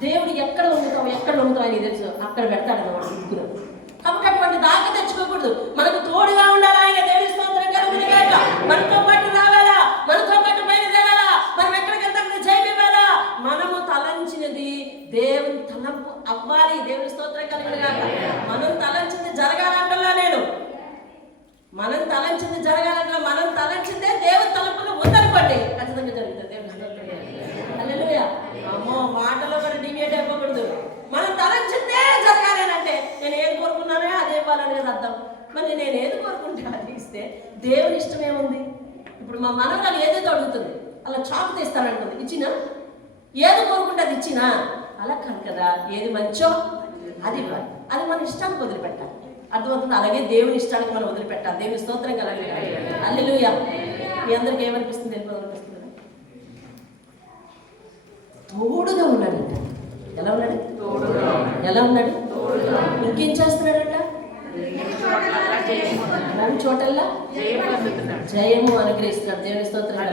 దేవుడు ఎక్కడ వంగుతావు అని తెలుసు, అక్కడ పెడతాడు అన్నమాట ముగ్గురు. కాబట్టి అటువంటి దాకా తెచ్చుకోకూడదు. మనకు తోడుగా ఉండాలా ఆయన. దేవుని స్తోత్రం కలుగునుగాక. మనతో పాటు రావాలా, మనతో పాటు బయలుదేరాలా, మనం ఎక్కడికి వెళ్తాం జయం ఇవ్వాలా. మనము తలంచినది దేవుని తలంపు అవ్వాలి. దేవుని స్తోత్రం కలుగునుగాక. మనం తలంచింది జరగాలంటలా నేను, మనం తలంచింది జరగాలంటే మనం తలంచిందే దేవుని తలంపులో ఉందనుకోండి ఖచ్చితంగా జరుగుతుంది. దేవుని స్తోత్రం హల్లెలూయా. అమ్మో మాటలో కూడా డివియేట్ అయిపోకూడదు. మనం తలంచిందే జరగాలేనంటే నేను ఏది కోరుకున్నానో అదే ఇవ్వాలనేది అర్థం. మరి నేను ఏది కోరుకుంటే అది ఇస్తే దేవుని ఇష్టం ఏముంది? ఇప్పుడు మా మనవరాలు ఏదేదో అడుగుతుంది, అలా చాకు తీస్తానంటుంది, ఇచ్చినా? ఏది కోరుకుంటే అది ఇచ్చినా? అలా కాదు కదా, ఏది మంచో అది ఇవ్వాలి. అది మన ఇష్టానికి వదిలిపెట్టాలి. అర్థమవుతుంది. అలాగే దేవుని ఇష్టానికి మనం వదిలిపెట్టాలి. దేవుని స్తోత్రం కలగాలి. హల్లెలూయా. మీ అందరికి ఏమనిపిస్తుంది? అనిపిస్తుంది తోడుగా ఉన్నాడంట. ఎలా ఉన్నాడు? ఎలా ఉన్నాడు? ఇంకేం చేస్తున్నాడంట? చోటల్లా జయము అనుగ్రహిస్తున్నాడు. దేవుని స్తోత్రం.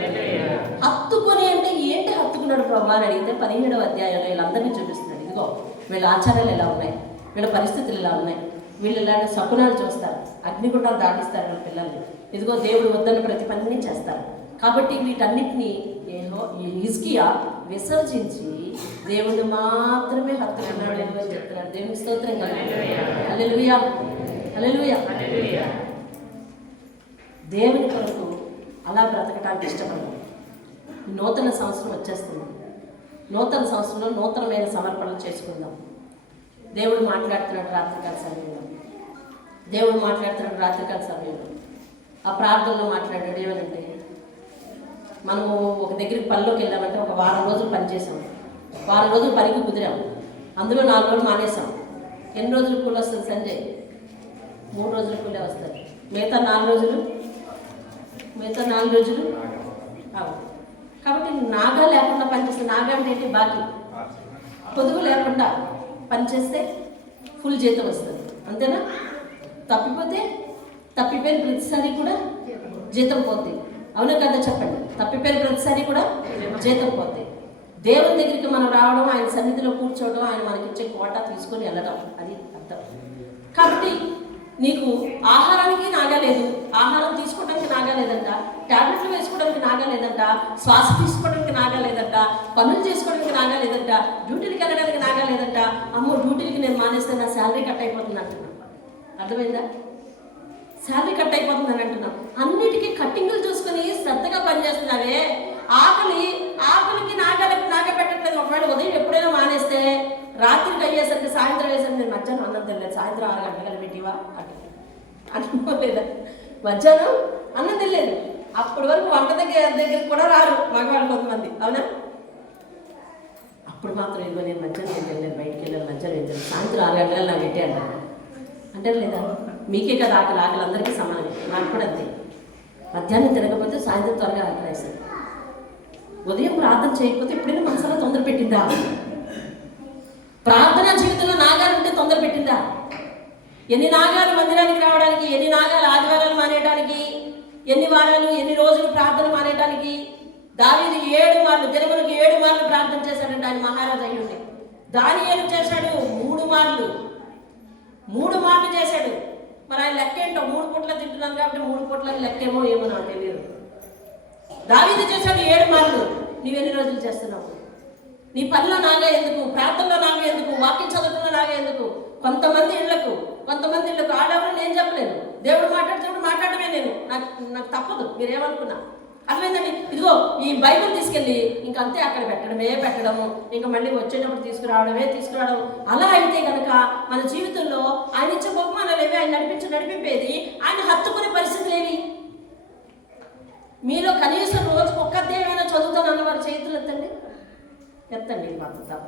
హత్తుకొని అంటే ఏంటి హత్తుకున్నాడు ప్రభా అని అడిగితే 17వ అధ్యాయంలో వీళ్ళందరినీ చూపిస్తున్నాడు. ఇదిగో వీళ్ళ ఆచారాలు ఎలా ఉన్నాయి, వీళ్ళ పరిస్థితులు ఎలా ఉన్నాయి, వీళ్ళు ఇలాంటి శకునాలు చూస్తారు, అగ్నిగుండాలు దాటిస్తారు వాళ్ళ పిల్లల్ని. ఇదిగో దేవుడు వద్దన్న ప్రతి పనిని చేస్తారు. కాబట్టి వీటన్నిటినీ హిజ్కియా విసర్జించి దేవుడు మాత్రమే హత్తుకున్నాడు అని చెప్తున్నాడు. దేవుని స్తోత్రం హల్లెలూయా. హల్లెలూయా. దేవుని కొరకు అలా బ్రతకటానికి ఇష్టపడదు. నూతన సంవత్సరం వచ్చేస్తుంది. నూతన సంవత్సరంలో నూతనమైన సమర్పణలు చేసుకుందాం. దేవుడు మాట్లాడుతున్నాడు రాత్రికాల సమయంలో. దేవుడు మాట్లాడుతున్నాడు రాత్రికాల సమయంలో. ఆ ప్రార్థనలో మాట్లాడాడు ఏమనంటే, మనము ఒక దగ్గరికి పనిలోకి వెళ్ళామంటే ఒక వారం రోజులు పని చేసాం, వారం రోజులు పనికి కుదిరాము, అందులో 4 రోజులు మానేసాం. ఎన్ని రోజులు కూలి వస్తుంది సంజయ్? 3 రోజులు కూలే వస్తుంది. మిగతా 4 రోజులు కాబట్టి నాగా లేకుండా పనిచేస్తే, నాగా అంటే ఏంటి? బాకీ పొదుగు లేకుండా పనిచేస్తే ఫుల్ జీతం వస్తుంది, అంతేనా? తప్పిపోయిన ప్రతిసారి కూడా జీతం పోతుంది. అవునా కదా చెప్పండి? తప్పిపోయిన ప్రతిసారి కూడా జీతం పోతుంది. దేవుని దగ్గరికి మనం రావడం, ఆయన సన్నిధిలో కూర్చోవడం, ఆయన మనకిచ్చే కోటా తీసుకొని వెళ్ళడం, అది అర్థం. కాబట్టి నీకు ఆహారానికి నాగాలేదు, ఆహారం తీసుకోవడానికి నాగాలేదంట, టాబ్లెట్లు వేసుకోవడానికి నాగాలేదంట, శ్వాస తీసుకోవడానికి నాగాలేదంట, పనులు చేసుకోవడానికి నాగాలేదంట, డ్యూటీలకు వెళ్ళడానికి నాగాలేదంట. అమ్మో డ్యూటీలకి నేను మానేస్తే నా శాలరీ కట్ అయిపోతుంది అంటున్నాను. అర్థమైందా? శాలరీ కట్ అయిపోతుంది అని అంటున్నాం. అన్నిటికీ కట్టింగులు చూసుకొని శ్రద్ధగా పనిచేస్తున్నావే. ఆకలికి నాగబెట్టట్లేదు. ఒకవేళ ఉదయం ఎప్పుడైనా మానేస్తే రాత్రికి అయ్యేసరికి, సాయంత్రం అయ్యేసరికి నేను మధ్యాహ్నం అన్నం తినలేదు, సాయంత్రం 6 గంటలకు పెట్టివా అనుకోలేదా? మధ్యాహ్నం అన్నం తినలేదు. అప్పటి వరకు వంట దగ్గరికి కూడా రారు మగవాళ్ళు కొంతమంది, అవునా? అప్పుడు మాత్రం ఇదిగో నేను మధ్యాహ్నం వెళ్ళాను, బయటికి వెళ్ళాను, మధ్యాహ్నం వెళ్ళాను, సాయంత్రం 6 గంటలకు నాకు పెట్టే అంటారు లేదా? మీకే కదా ఆకలి అందరికీ సమానం, నాకు కూడా అంతే. మధ్యాహ్నం తినకపోతే సాయంత్రం త్వరగా ఆకలి వేస్తుంది. ఉదయం ప్రార్థన చేయకపోతే ఎప్పుడైనా మనసులో తొందర పెట్టిందా? ప్రార్థనా జీవితంలో నాగాలు ఉంటే తొందర పెట్టిందా? ఎన్ని నాగాలు మందిరానికి రావడానికి, ఎన్ని నాగాలు ఆదివారాలు మానేయడానికి, ఎన్ని రోజులు ప్రార్థన మానేయడానికి. దావీదు 7 మార్లు, దినములకు 7 మార్లు ప్రార్థన చేశాడంటే ఆయన మహారాజు అయి ఉండే. దానియేలు చేశాడు 3 మార్లు చేశాడు. మరి ఆయన లెక్క ఏంటో, 3 పూట్ల తింటున్నాను కాబట్టి 3 పూట్ల లెక్కేమో ఏమో నాకు తెలియదు. దావీదు చేశాడు 7 మార్లు. నువ్వెన్ని రోజులు చేస్తున్నావు? నీ పనిలో నాగా ఎందుకు, ప్రార్థనలో నాగా ఎందుకు, వాక్యం చదువుతున్న నాగా ఎందుకు? కొంతమంది ఇళ్లకు ఆడవాళ్ళు నేను చెప్పలేను. దేవుడు మాట్లాడటమే నేను, నాకు తప్పదు. మీరేమనుకున్నా అర్థమైందండి? ఇదిగో ఈ బైబిల్ తీసుకెళ్ళి ఇంకంతే అక్కడ పెట్టడము, ఇంకా మళ్ళీ వచ్చేటప్పుడు తీసుకురావడం. అలా అయితే కనుక మన జీవితంలో ఆయన ఇచ్చే బహుమానాలు ఏవి, ఆయన నడిపింపేది, ఆయన హత్తుకునే పరిస్థితులు ఏవి? మీలో కనీసం రోజుకు ఒక్క అధ్యాయమైనా చదువుతాను అన్నవారు చేతులు ఎత్తండి. మాత్రం తప్ప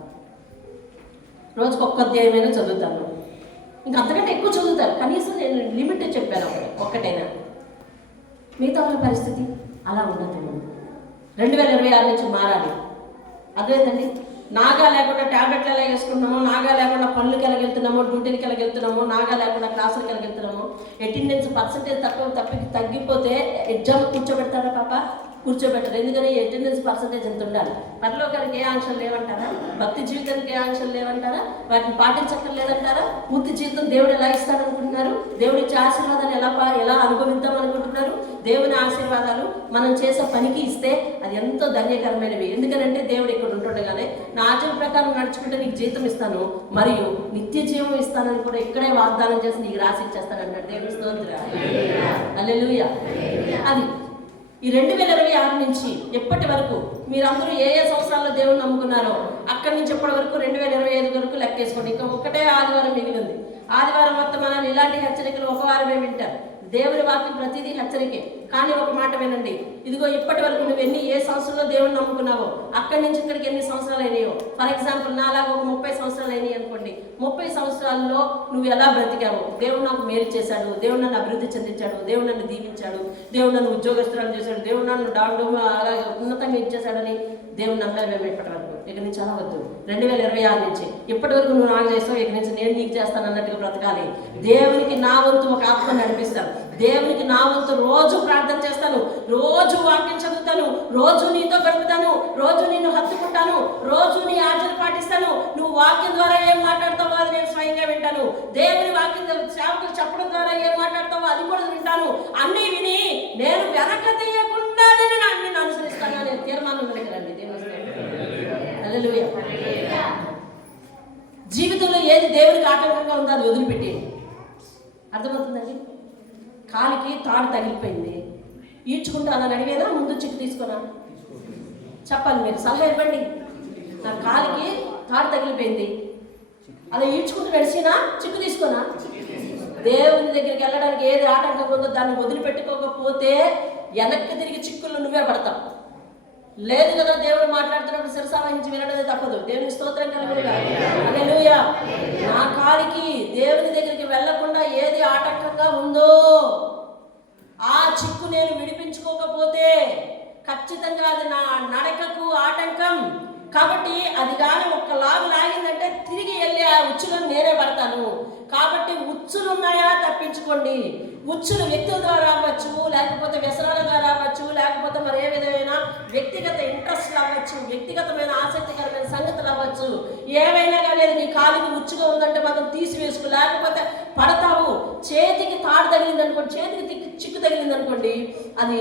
రోజుకు ఒక్క అధ్యాయమైనా చదువుతాను, ఇంకా అంతకంటే ఎక్కువ చదువుతారు. కనీసం నేను లిమిట్ చెప్పాను, ఒక్కటైనా. మిగతా వాళ్ళ పరిస్థితి అలా ఉండదు. 2026 నుంచి మారాలి. అదేంటండి? నాగా లేకుండా ట్యాబ్లెట్లు ఎలా వేసుకుంటున్నామో, నాగా లేకుండా పనులకి ఎలాగెళ్తున్నామో, డ్యూటీలకి ఎలాగెళ్తున్నామో, నాగా లేకుండా క్లాసులకి ఎలాగెళ్తున్నామో, అటెండెన్స్ పర్సంటేజ్ తగ్గిపోతే ఎగ్జామ్ కూర్చోబెడతారా పాప? కూర్చోబెట్టరు. ఎందుకని అటెండెన్స్ పర్సంటేజ్ ఎంత ఉండాలి. పరలోకానికి ఏ ఆంక్షలు లేవంటారా? భక్తి జీవితానికి ఏ ఆంక్షలు లేవంటారా? వాటిని పాటించక్కర్లేదంటారా? పూర్తి జీవితం దేవుడు ఎలా ఇస్తాడనుకుంటున్నారు? దేవుడి ఇచ్చే ఆశీర్వాదాలు ఎలా అనుభవిద్దాం అనుకుంటున్నారు? దేవుని ఆశీర్వాదాలు మనం చేసే పనికి ఇస్తే అది ఎంతో ధన్యకరమైనవి. ఎందుకనంటే దేవుడు ఇక్కడ ఉంటుండగానే నా ఆచరణ ప్రకారం నడుచుకుంటే నీకు జీతం ఇస్తాను మరియు నిత్య జీవం ఇస్తానని కూడా ఇక్కడే వాగ్దానం చేసి నీకు రాసి ఇచ్చేస్తానంటాడు. దేవుని స్తోత్రం. హల్లెలూయా. అది ఈ 2026 నుంచి ఎప్పటి వరకు మీరందరూ ఏ సంవత్సరాల్లో దేవుని నమ్ముకున్నారో అక్కడి నుంచి ఎప్పటి వరకు 2025 వరకు లెక్కేసుకోండి. ఇంకా ఒకటే ఆదివారం మిగిలింది. ఆదివారం మొత్తం మనం ఇలాంటి హెచ్చరికలు ఒక వారమే వింటారు. దేవుని వాక్యం ప్రతిదీ హెచ్చరికే. కానీ ఒక మాట వినండి, ఇదిగో ఇప్పటి వరకు నువ్వు ఏ సంవత్సరంలో దేవుని నమ్ముకున్నావో అక్కడి నుంచి ఇక్కడికి ఎన్ని సంవత్సరాలు అయినాయో. ఫర్ ఎగ్జాంపుల్ నాలాగా ఒక 30 సంవత్సరాలు అయినాయి అనుకోండి. 30 సంవత్సరాల్లో నువ్వు ఎలా బ్రతికావు? దేవుడు నాకు మేలు చేశాడు, దేవుడు నన్ను అభివృద్ధి చెందించాడు, దేవుడు నన్ను దీవించాడు, దేవుడు నన్ను ఉద్యోగస్తులను చేశాడు, దేవుడు నన్ను అలాగే ఉన్నతంగా ఇచ్చేశాడని దేవుడు నమ్మారు మేము ఇప్పటి వరకు. ఇక నుంచి అలా వద్దు. 2026 నుంచి ఇప్పటి వరకు నువ్వు నాకు చేస్తావు, ఇక నుంచి నేను నీకు చేస్తాను అన్నట్టుగా బ్రతకాలి. దేవునికి నా వంతు ఒక ఆత్మ నడిపిస్తాను. దేవునికి నా వంతు రోజు ప్రార్థన చేస్తాను, రోజు వాక్యం చదువుతాను, రోజు నీతో గడుపుతాను, రోజు నిన్ను హత్తుకుంటాను, రోజు నీ ఆచరణ పాటిస్తాను. నువ్వు వాక్యం ద్వారా ఏం మాట్లాడతావో అది నేను స్వయంగా వింటాను. దేవుని వాక్యం సేవకులు చెప్పడం ద్వారా ఏం మాట్లాడతావో అది కూడా వింటాను. అన్నీ విని నేను వెనక తీయకుండా నిన్ను అనుసరిస్తాను అనే తీర్మానం రండి. హల్లెలూయా. జీవితంలో ఏది దేవునికి ఆటంకంగా ఉందో అది వదిలిపెట్టేది. అర్థమవుతుందండి? కాలికి తాడు తగిలిపోయింది, ఈడ్చుకుంటూ అలా అడిగేదా ముందు చిక్కు తీసుకున్నా? చెప్పాలి, మీరు సలహా ఇవ్వండి. నా కాలికి తాడు తగిలిపోయింది, అలా ఈడ్చుకుంటూ నడిచినా చిక్కు తీసుకున్నా? దేవుని దగ్గరికి వెళ్ళడానికి ఏది ఆటంకం ఉందో దాన్ని వదిలిపెట్టుకోకపోతే వెనక్కి తిరిగి చిక్కులు నువ్వే పడతావు. లేదు కదా, దేవుడు మాట్లాడుతున్నప్పుడు శిరసావహించి వినడమే తప్పదు. దేవునికి స్తోత్రం కలుగునుగా. హల్లెలూయా. నా కాలికి దేవుని దగ్గరికి వెళ్లకుండా ఏది ఆటంకంగా ఉందో ఆ చిక్కు నేను విడిపించుకోకపోతే ఖచ్చితంగా అది నా నడకకు ఆటంకం. కాబట్టి అది కానీ ఒక్క లాగు లాగిందంటే తిరిగి వెళ్ళి ఆ ఉచ్చులను నేనే పడతాను. కాబట్టి ఉచ్చులు ఉన్నాయా తప్పించుకోండి. ఉచ్చులు వ్యక్తుల ద్వారా అవ్వచ్చు, లేకపోతే వ్యసనాల ద్వారా అవ్వచ్చు, లేకపోతే మరి ఏ విధమైన వ్యక్తిగత ఇంట్రెస్ట్లు అవ్వచ్చు, వ్యక్తిగతమైన ఆసక్తికరమైన సంగతులు అవ్వచ్చు. ఏవైనా కానీ నీ కాలికి ఉచ్చుగా ఉందంటే మనం తీసివేసుకో, లేకపోతే పడతావు. చేతికి తాడు తగిలింది అనుకోండి, చేతికి చిక్కు తగిలింది అనుకోండి, అది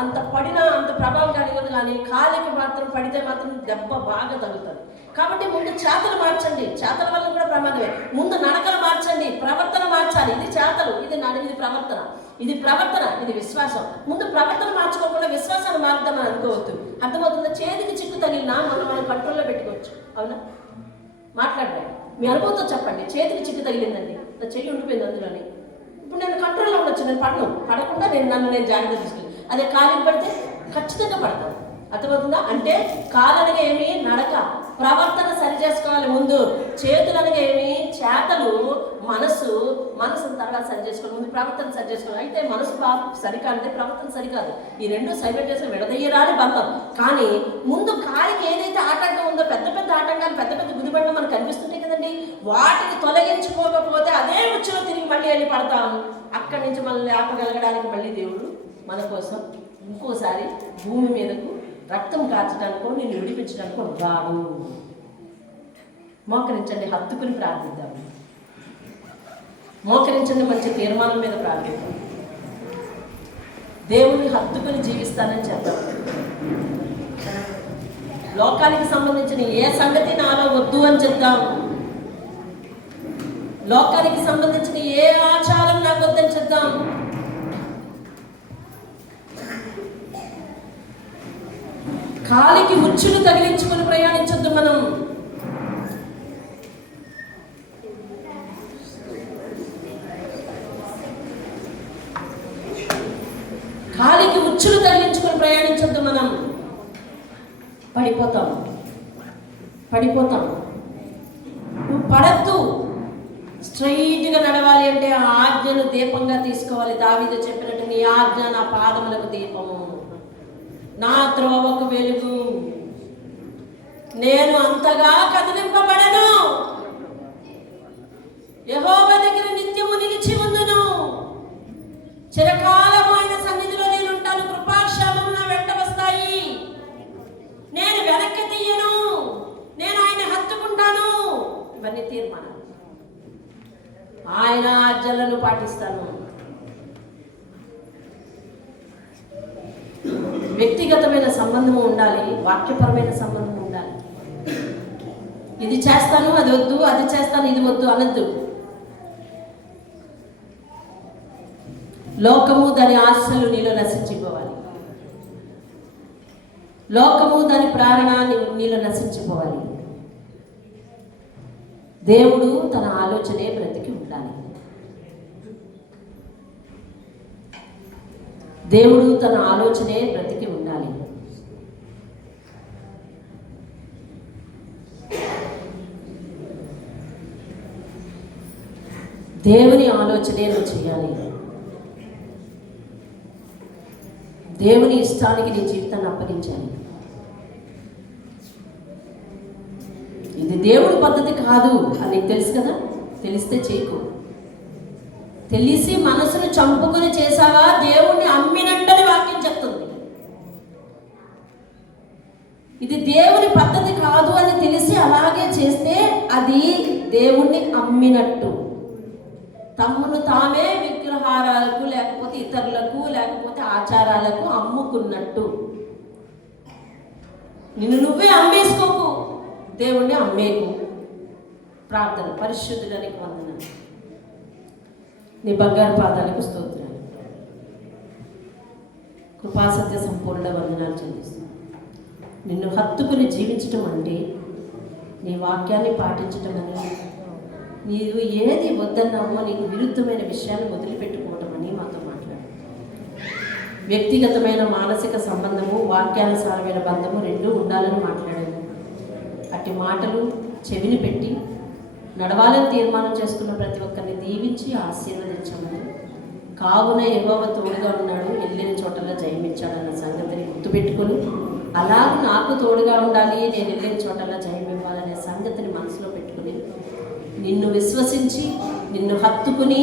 అంత పడినా అంత ప్రభావం కలిగదు. కానీ కాలికి మాత్రం పడితే మాత్రం దెబ్బ బాగా తగులుతుంది. కాబట్టి ముందు చేతలు మార్చండి. చేతల వల్ల కూడా ప్రమాదమే. ముందు నడకలు మార్చండి, ప్రవర్తన మార్చాలి. ఇది చేతలు, ఇది ప్రవర్తన, ఇది ప్రవర్తన, ఇది విశ్వాసం. ముందు ప్రవర్తన మార్చుకోకుండా విశ్వాసాన్ని మారుద్దామని అనుకోవద్దు. అర్థమవుతుందా? చేతికి చిక్కు తగిలినా మనం కంట్రోల్లో పెట్టుకోవచ్చు. అవునా? మాట్లాడండి, మీ అనుభవంతో చెప్పండి. చేతికి చిక్కు తగిలిందండి, నా చెయ్యి ఉండిపోయింది అందులోని, ఇప్పుడు నేను కంట్రోల్లో ఉండొచ్చు, నేను పడకుండా నేను జాగ్రత్త తీసుకెళ్ళి. అదే కాలికి పడితే ఖచ్చితంగా పడతాను. అర్థమవుతుందా? అంటే కాలనగా ఏమి నడక, ప్రవర్తన సరి చేసుకోవాలి ముందు. చేతులు అనగా ఏమి చేతలు, మనసును తర్వాత సరి చేసుకోవాలి. ముందు ప్రవర్తన సరి చేసుకోవాలి. అయితే మనసు సరికాదే, ప్రవర్తన సరికాదు. ఈ రెండు సైబెట్టేసి విడదయ్యరాని బంధం. కానీ ముందు కాలికి ఏదైతే ఆటంకం ఉందో, పెద్ద పెద్ద ఆటంకాలు, పెద్ద పెద్ద గుదిబండ మనకు కనిపిస్తుంటాయి కదండి, వాటిని తొలగించుకోకపోతే అదే ఉచ్చులో తిరిగి మళ్ళీ వెళ్ళి పడతాము. అక్కడి నుంచి మనల్ని ఆపగలగడానికి మళ్ళీ దేవుడు మన కోసం ఇంకోసారి భూమి మీదకు రక్తం కార్చడానికో నిన్ను విడిపించడానికో రాడు. మోకరించండి, హత్తుకుని ప్రార్థిద్దాం. మోకరించండి, మంచి తీర్మానం మీద ప్రార్థిద్దాం. దేవుని హత్తుకుని జీవిస్తానని చెప్తాం. లోకానికి సంబంధించిన ఏ సంగతి నాలో వద్దు అని చెప్తాం. లోకానికి సంబంధించిన ఏ ఆచారం నాకు వద్దని చెప్తాం. కాలికి ఉచ్చులు తగిలించుకుని ప్రయాణించొద్దు మనం. కాలికి ఉచ్చులు తగిలించుకుని ప్రయాణించొద్దు మనం. పడిపోతాం. నువ్వు పడద్దు. స్ట్రైట్గా నడవాలి అంటే ఆ ఆజ్ఞను దీపంగా తీసుకోవాలి. దావీదు చెప్పినట్టు నీ ఆజ్ఞ నా పాదములకు దీపము, నా త్రోవకు వెలుగు. నేను అంతగా కదిలింపబడను, యెహోవా దగ్గర నిత్యము నిలిచి ఉందును. చిరకాలము ఆయన సన్నిధిలో నేను ఉంటాను. కృపాక్షేమము నా ఆయన ఆజ్ఞలను పాటిస్తాను. వ్యక్తిగతమైన సంబంధము ఉండాలి, వాక్యపరమైన సంబంధం ఉండాలి. ఇది చేస్తాను అది వద్దు, అది చేస్తాను ఇది వద్దు అనద్దు. లోకము దాని ఆశలు నీలో నశించిపోవాలి. లోకము దాని ప్రేరణ నీలో నశించిపోవాలి. దేవుడు తన ఆలోచనే బ్రతికి ఉండాలి. దేవుడు తన ఆలోచనే బ్రతికి ఉండాలి. దేవుని ఆలోచనే నువ్వు చేయాలి. దేవుని ఇష్టానికి నీ జీవితాన్ని అప్పగించాలి. ఇది దేవుడి పద్ధతి కాదు అని నీకు తెలుసు కదా. తెలిస్తే చేయకు. తెలిసి మనసును చంపుకొని చేసావా దేవుణ్ణి అమ్మినట్టని వాక్యం చెప్తుంది. ఇది దేవుని పద్ధతి కాదు అని తెలిసి అలాగే చేస్తే అది దేవుణ్ణి అమ్మినట్టు. తమ్మును తామే విగ్రహారాలకు లేకపోతే ఇతరులకు లేకపోతే ఆచారాలకు అమ్ముకున్నట్టు. నిన్ను నువ్వే అమ్మేసుకోకు, దేవుణ్ణి అమ్మేకు. ప్రార్థన. పరిశుద్ధుడానికి వందనాలు, నీ బంగారు పాదాలకు స్తోత్రాలు, కృపాసత్య సంపూర్ణ వందనాలు చెల్లిస్తున్నాను. నిన్ను హత్తుకుని జీవించటం అంటే నీ వాక్యాన్ని పాటించటం అని, నీవు ఏది వద్దన్నావో నీకు విరుద్ధమైన విషయాన్ని వదిలిపెట్టుకోవటం అని మాతో మాట్లాడు. వ్యక్తిగతమైన మానసిక సంబంధము, వాక్యానుసారమైన బంధము రెండూ ఉండాలని మాట్లాడాము. అట్టి మాటలు చెవిని పెట్టి నడవాలని తీర్మానం చేసుకున్న ప్రతి ఒక్కరిని దీవించి ఆశీర్వదించమని. కావున యెహోవా తోడుగా ఉన్నాడు, వెళ్ళిన చోటలా జయమిచ్చాడన్న సంగతిని గుర్తుపెట్టుకొని, అలాగే నాకు తోడుగా ఉండాలి, నేను వెళ్ళిన చోటలా జయం ఇవ్వాలనే సంగతిని మనసులో పెట్టుకుని, నిన్ను విశ్వసించి నిన్ను హత్తుకుని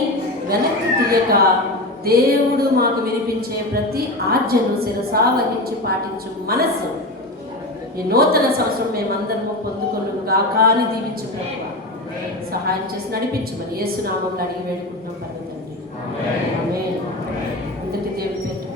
వెనక్కి తీయక దేవుడు మాకు వినిపించే ప్రతి ఆజ్ఞను శిరసా వహించి పాటించు మనస్సు ఈ నూతన సంవత్సరం మేమందరము పొందుకొను గాక అని దీవించు ప్రభువా. సహాయం చేసి నడిపించమని యేసు నామములో అడిగి వేడుకుంటున్నాం పరమ తండ్రి. ఆమేన్. అందరికీ దేవుని పేరు